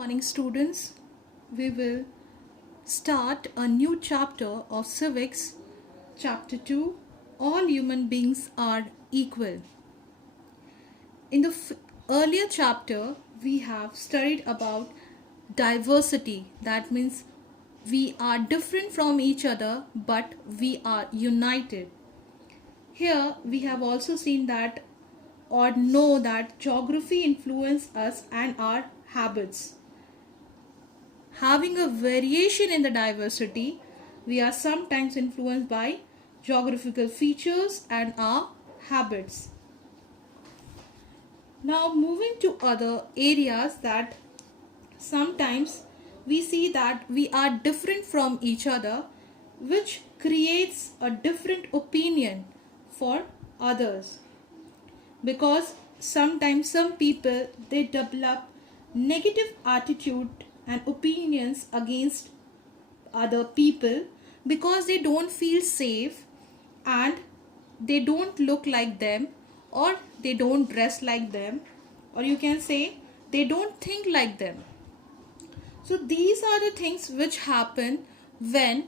Morning, students. We will start a new chapter of civics, chapter 2. All human beings are equal. In the earlier chapter, we have studied about diversity. That means we are different from each other, but we are united. Here, we have also seen that or know that geography influences us and our habits. Having a variation in the diversity, we are sometimes influenced by geographical features and our habits. Now moving to other areas, that sometimes we see that we are different from each other, which creates a different opinion for others, because sometimes some people, they develop negative attitude and opinions against other people because they don't feel safe and they don't look like them, or they don't dress like them, or you can say they don't think like them. So these are the things which happen when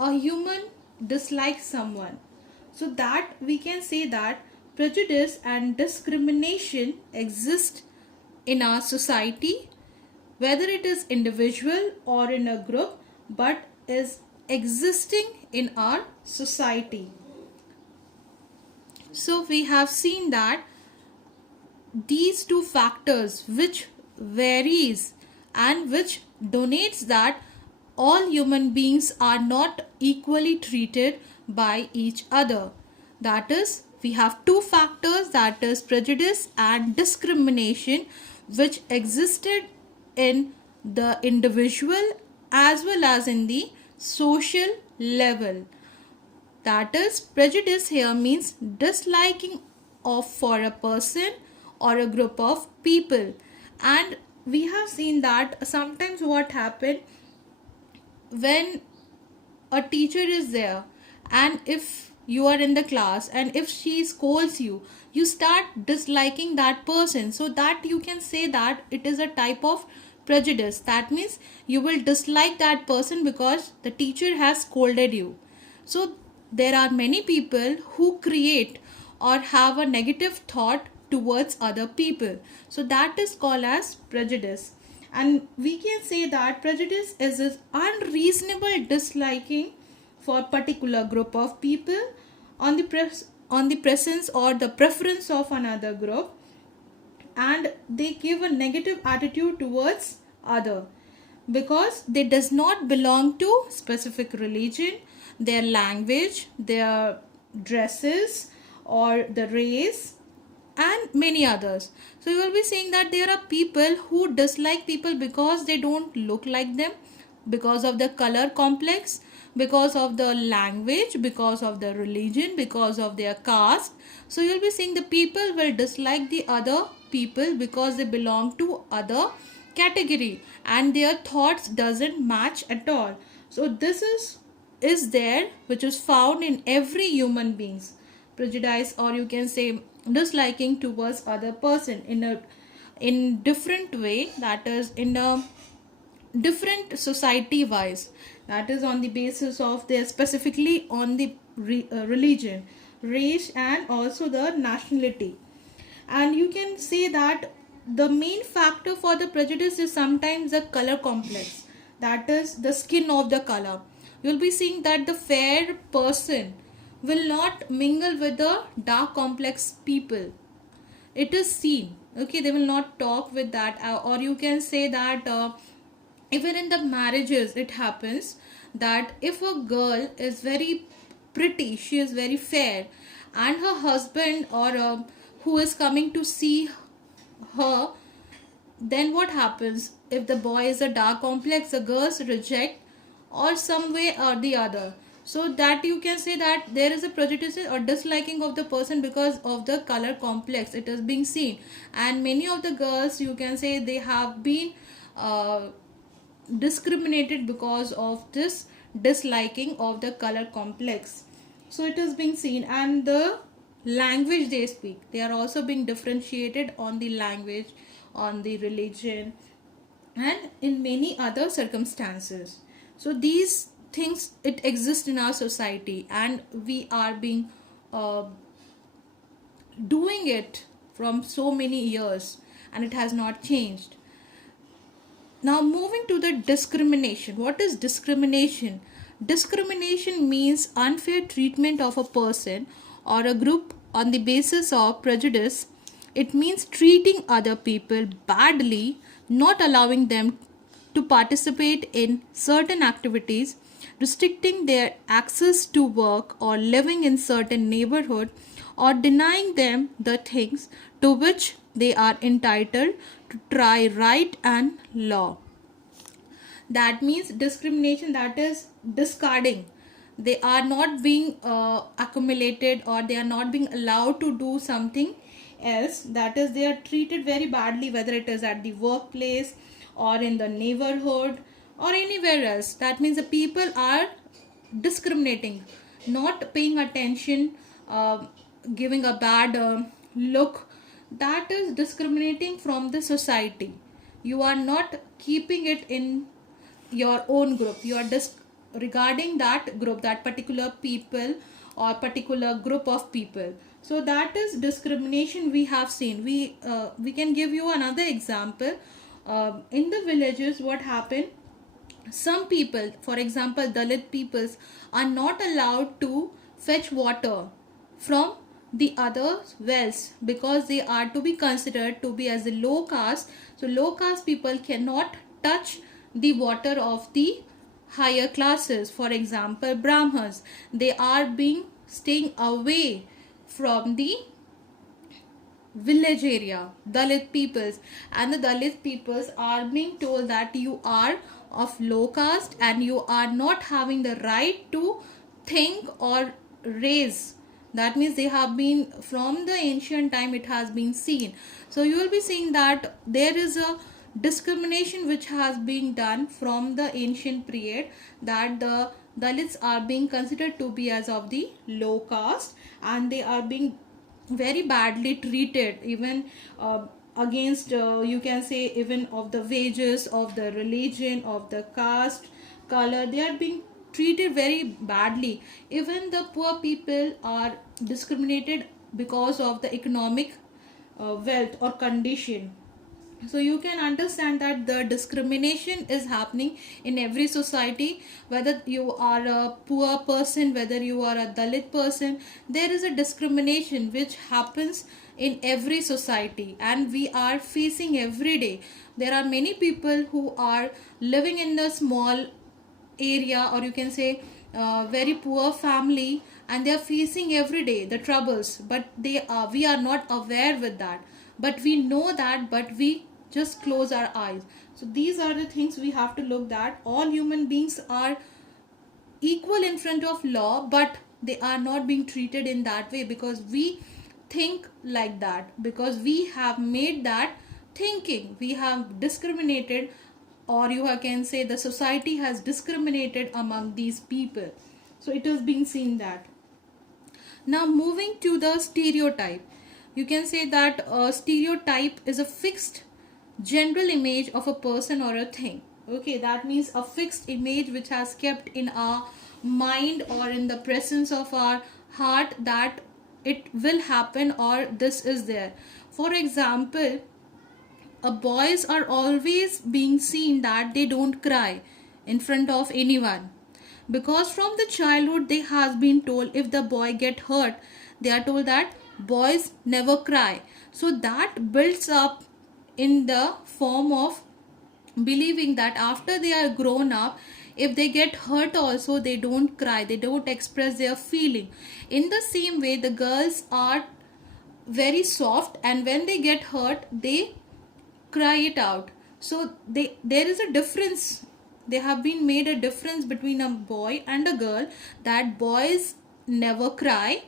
a human dislikes someone. So that we can say that prejudice and discrimination exist in our society, whether it is individual or in a group, but is existing in our society. So we have seen that these two factors which varies and which donates that all human beings are not equally treated by each other. That is, we have two factors, that is prejudice and discrimination, which existed in the individual as well as in the social level. That is, prejudice here means disliking of for a person or a group of people. And we have seen that sometimes what happen when a teacher is there, and if you are in the class and if she scolds you, you start disliking that person. So that you can say that it is a type of prejudice. That means you will dislike that person because the teacher has scolded you. So there are many people who create or have a negative thought towards other people. So that is called as prejudice. And we can say that prejudice is an unreasonable disliking for particular group of people on the presence or the preference of another group, and they give a negative attitude towards other because they does not belong to specific religion, their language, their dresses, or the race, and many others. So you will be saying that there are people who dislike people because they don't look like them, because of the color complex, because of the language, because of the religion, because of their caste. So you'll be seeing the people will dislike the other people because they belong to other category and their thoughts doesn't match at all. So this is there, which is found in every human beings, prejudice, or you can say disliking towards other person in different way, that is in a different society wise, that is on the basis of their specifically on the religion, race, and also the nationality. And you can say that the main factor for the prejudice is sometimes the color complex, that is the skin of the color. You'll be seeing that the fair person will not mingle with the dark complex people. It is seen, okay, they will not talk with that. Or you can say that even in the marriages it happens that if a girl is very pretty, she is very fair, and her husband or who is coming to see her, then what happens if the boy is a dark complex, the girls reject or some way or the other. So that you can say that there is a prejudice or disliking of the person because of the color complex, it is being seen. And many of the girls, you can say, they have been discriminated because of this disliking of the color complex. So it is being seen. And the language they speak, they are also being differentiated on the language, on the religion, and in many other circumstances. So these things, it exists in our society, and we are being uh, doing it from so many years, and it has not changed. Now, moving to the discrimination. What is discrimination? Discrimination means unfair treatment of a person or a group on the basis of prejudice. It means treating other people badly, not allowing them to participate in certain activities, restricting their access to work or living in certain neighborhood, or denying them the things to which they are entitled to try right and law. That means discrimination, that is discarding. They are not being accumulated, or they are not being allowed to do something else. That is, they are treated very badly, whether it is at the workplace or in the neighborhood or anywhere else. That means the people are discriminating, not paying attention, giving a bad look. That is discriminating from the society. You are not keeping it in your own group. You are disregarding that group, that particular people or particular group of people. So that is discrimination we have seen. We can give you another example. In the villages, what happened, some people, for example Dalit peoples, are not allowed to fetch water from the other wells, because they are to be considered to be as a low caste. So low caste people cannot touch the water of the higher classes, for example Brahmins. They are being staying away from the village area, Dalit peoples, and the Dalit peoples are being told that you are of low caste and you are not having the right to think or raise. That means they have been, from the ancient time it has been seen. So you will be seeing that there is a discrimination which has been done from the ancient period, that the Dalits are being considered to be as of the low caste, and they are being very badly treated, even against, you can say, even of the wages, of the religion, of the caste, color. They are being treated very badly. Even the poor people are discriminated because of the economic wealth or condition. So you can understand that the discrimination is happening in every society, whether you are a poor person, whether you are a Dalit person. There is a discrimination which happens in every society, and we are facing every day. There are many people who are living in a small area, or you can say very poor family, and they are facing every day the troubles, but we are not aware with that, but we know that, but we just close our eyes. So these are the things we have to look, that all human beings are equal in front of law, but they are not being treated in that way, because we think like that, because we have made that thinking, we have discriminated, or you can say the society has discriminated among these people. So it is being seen that. Now moving to the stereotype, you can say that a stereotype is a fixed general image of a person or a thing. Okay, that means a fixed image which has kept in our mind or in the presence of our heart, that it will happen or this is there. For example, boys are always being seen that they don't cry in front of anyone, because from the childhood they has been told, if the boy get hurt, they are told that boys never cry. So that builds up in the form of believing that after they are grown up, if they get hurt also, they don't cry, they don't express their feeling. In the same way, the girls are very soft, and when they get hurt, they cry it out. So there is a difference. They have been made a difference between a boy and a girl, that boys never cry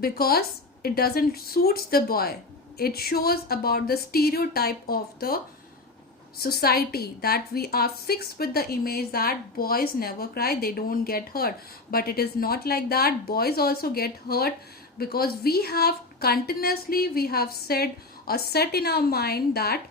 because it doesn't suits the boy. It shows about the stereotype of the society, that we are fixed with the image that boys never cry, they don't get hurt. But it is not like that. Boys also get hurt, because we have continuously, we have said or set in our mind that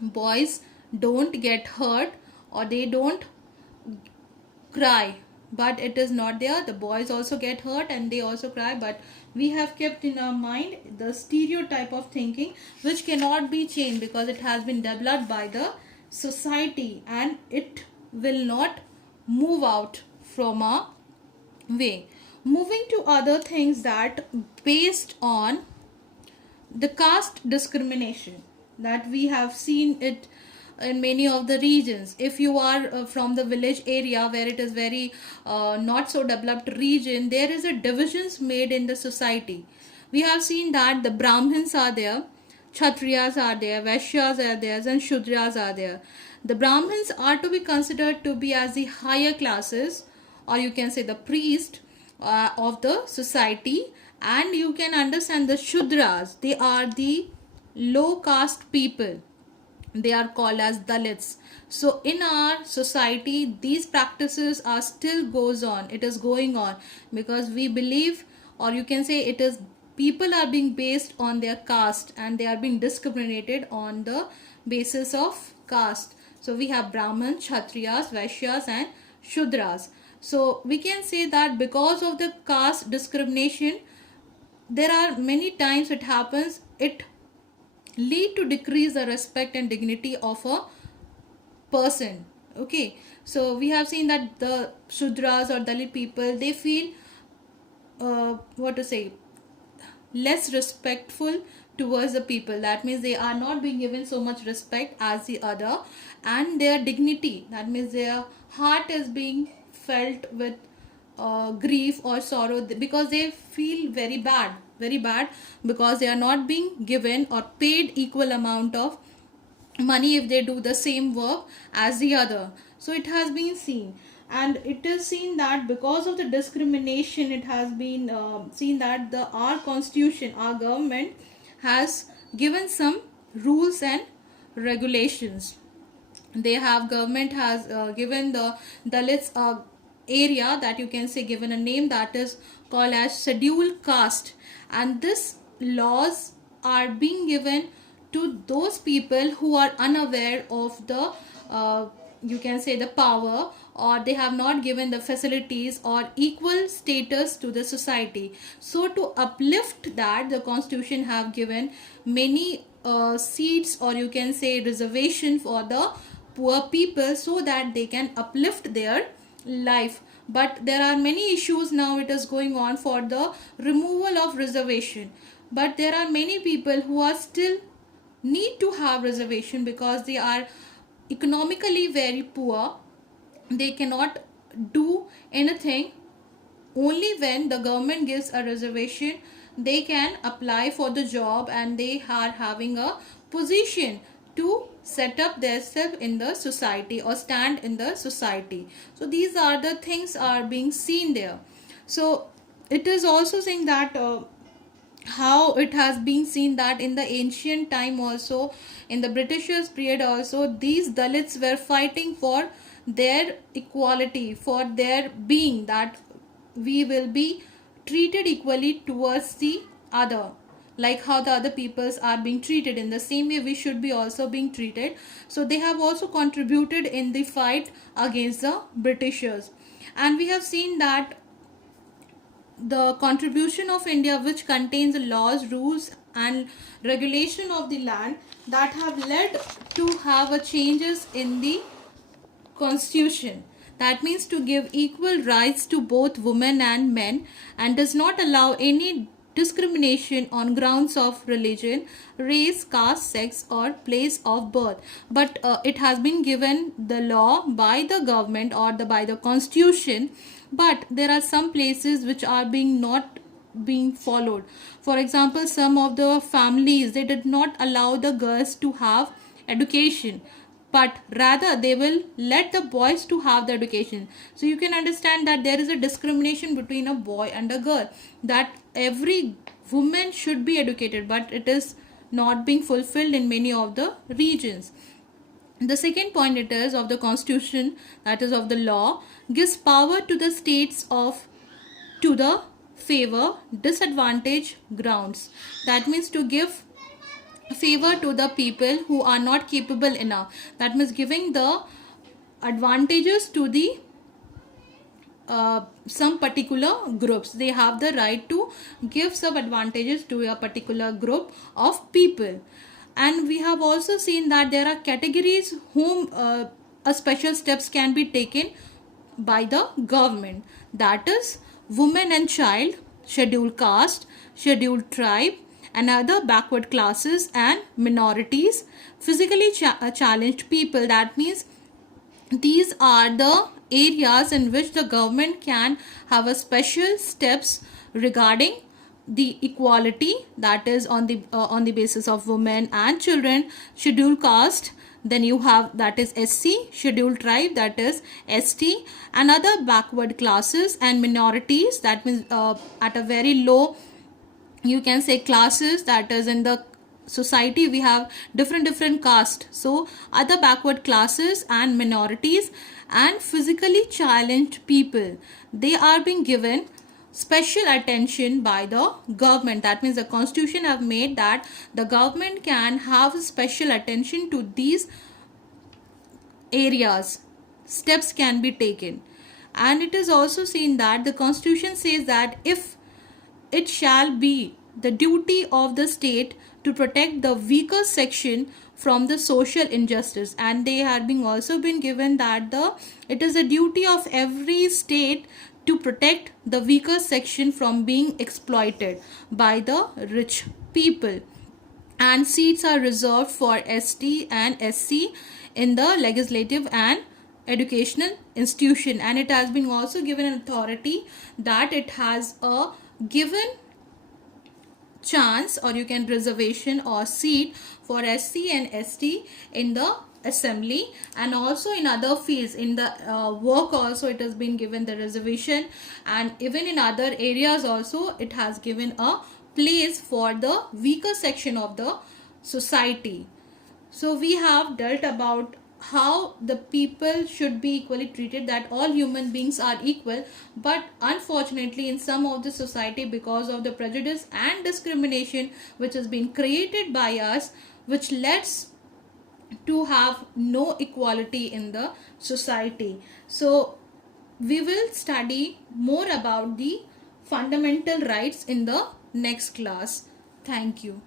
boys don't get hurt or they don't cry, but it is not there. The boys also get hurt and they also cry, but we have kept in our mind the stereotype of thinking which cannot be changed because it has been developed by the society and it will not move out from our way. Moving to other things, that based on the caste discrimination, that we have seen it in many of the regions. If you are from the village area where it is very not so developed region, there is a divisions made in the society. We have seen that the Brahmins are there, Kshatriyas are there, Vaishyas are there, and Shudras are there. The Brahmins are to be considered to be as the higher classes, or you can say the priest of the society, and you can understand the Shudras, they are the low caste people, they are called as Dalits. So in our society these practices are still goes on, it is going on, because we believe, or you can say it is, people are being based on their caste and they are being discriminated on the basis of caste. So we have Brahmins, Kshatriyas, Vaishyas and Shudras. So we can say that because of the caste discrimination, there are many times it happens, it lead to decrease the respect and dignity of a person. Okay, so we have seen that the Shudras or Dalit people, they feel what to say, less respectful towards the people. That means they are not being given so much respect as the other, and their dignity, that means their heart is being felt with grief or sorrow, because they feel very bad, very bad, because they are not being given or paid equal amount of money if they do the same work as the other. So it has been seen, and it is seen that because of the discrimination, it has been seen that the our constitution, our government has given some rules and regulations. They have, government has given the Dalits area, that you can say given a name, that is called as scheduled caste, and this laws are being given to those people who are unaware of the you can say the power, or they have not given the facilities or equal status to the society. So to uplift that, the constitution have given many seats, or you can say reservation for the poor people, so that they can uplift their life. But there are many issues now, it is going on for the removal of reservation, but there are many people who are still need to have reservation because they are economically very poor. They cannot do anything. Only when the government gives a reservation, they can apply for the job and they are having a position to set up themselves in the society or stand in the society. So these are the things are being seen there. So it is also saying that how it has been seen that in the ancient time also, in the Britishers period also, these Dalits were fighting for their equality, for their being, that we will be treated equally towards the other, like how the other peoples are being treated, in the same way we should be also being treated. So they have also contributed in the fight against the Britishers. And we have seen that the contribution of India, which contains laws, rules and regulation of the land, that have led to have a changes in the constitution, that means to give equal rights to both women and men, and does not allow any discrimination on grounds of religion, race, caste, sex or place of birth. But it has been given the law by the government or by the constitution, but there are some places which are being not being followed. For example, some of the families, they did not allow the girls to have education, but rather they will let the boys to have the education. So you can understand that there is a discrimination between a boy and a girl, that every woman should be educated, but it is not being fulfilled in many of the regions. The second point it is of the constitution, that is of the law, gives power to the states of to the favor disadvantage grounds. That means to give favor to the people who are not capable enough. That means giving the advantages to the some particular groups. They have the right to give some advantages to a particular group of people. And we have also seen that there are categories whom a special steps can be taken by the government. That is women and child, scheduled caste, scheduled tribe, and other backward classes and minorities, physically challenged people. That means these are the areas in which the government can have a special steps regarding the equality, that is on the basis of women and children, scheduled caste, then you have that is SC, scheduled tribe, that is ST, and other backward classes and minorities, that means at a very low, you can say, classes, that is in the society we have different caste. So other backward classes and minorities and physically challenged people, they are being given special attention by the government. That means the constitution have made that the government can have special attention to these areas, steps can be taken. And it is also seen that the constitution says that if it shall be the duty of the state to protect the weaker section from the social injustice, and they have been also been given that it is a duty of every state to protect the weaker section from being exploited by the rich people. And seats are reserved for ST and SC in the legislative and educational institution. And it has been also given an authority that it has a given chance, or you can reservation or seat for SC and ST in the assembly, and also in other fields in the work also it has been given the reservation, and even in other areas also it has given a place for the weaker section of the society. So we have dealt about how the people should be equally treated, that all human beings are equal, but unfortunately in some of the society, because of the prejudice and discrimination which has been created by us, which leads to have no equality in the society. So we will study more about the fundamental rights in the next class. Thank you.